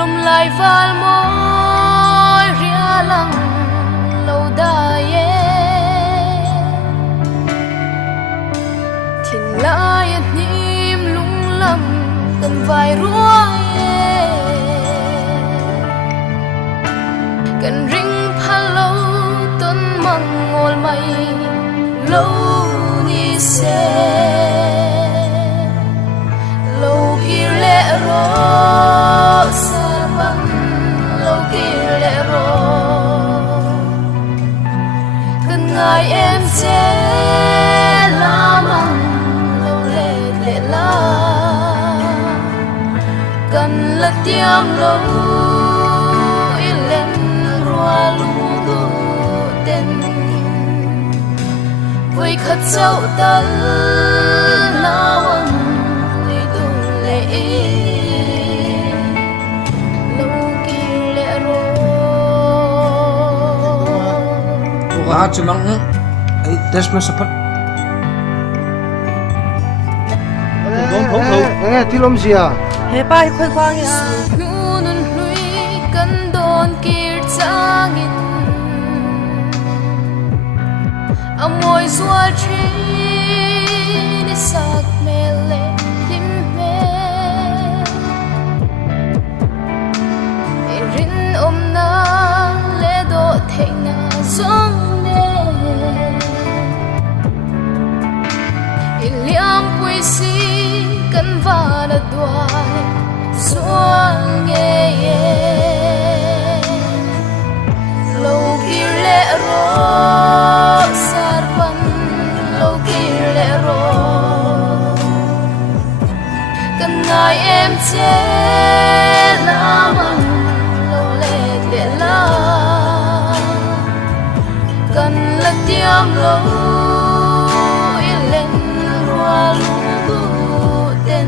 lum lai val môi ria lăng lâu đài thiên lai nim lung lâm cần vài rúa cần ring pha lâu tuân măng ngồi mây lâu ni se lâu kia lệ ro sa băng lâu kia lệ ro cần ngài em sẽ la măng lâu lệ lệ la cần lật tiêm lâu in lên rùa lung tu tên với khát dấu tân nào anh lấy tu lệ lâu kia lệ ro Wah cemang ấy test mà sắp nghe tí lom gì à He pai khoi khoang ya. nunun hlui kan don kir changin amoy zual thin sak mele limme erin omna le do theina zong ne iliam puisi kan vana duai sual nghe lâu kia lệ ro sar pan lâu kia lệ ro cần ngài em che la măng lâu lệ lệ la cần lật tiêm lâu in lên rùa lung tu tên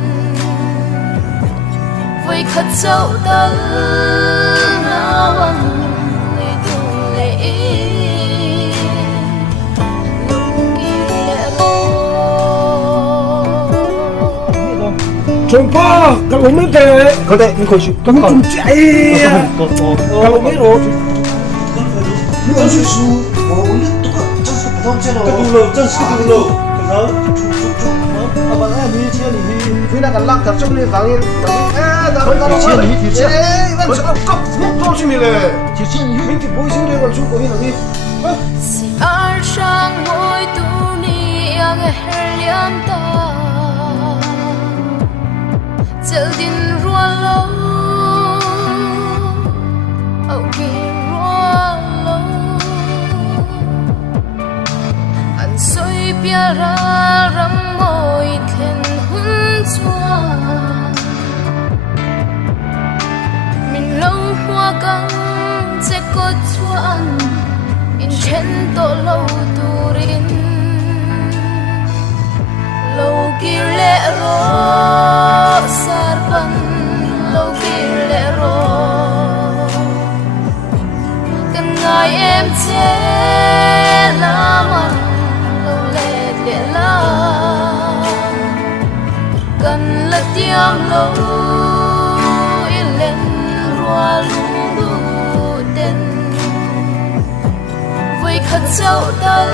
với khát dấu tân nào anh lấy tu lệ lâu kia lệ ro 좀 봐! 나 오면 돼! 그래, 이거 좀 짜이! 오면로 전수수 원래 똑같은 부담제로 그둘로 전수 그둘로 그래서 아마 니 지연이 그냥 갈락 답정리 강인 나로 지연이 뒤치야 이건 저거 꼭 조심이래 지연이 민기 보이신데 걸 주고 이러니 si ar sang ngôi tu ni ang heliam ta chel din rua lo au ki rua lo an soi pia ra ram moi then hun chua min lo hoa căng che ko chuan in chen to lâu turin lâu kia lệ ro sar pan lâu kia lệ ro cần ngài em che la măng lâu lệ lệ la cần lật tiêm lâu in lên rùa lung tu tên với khát dấu tân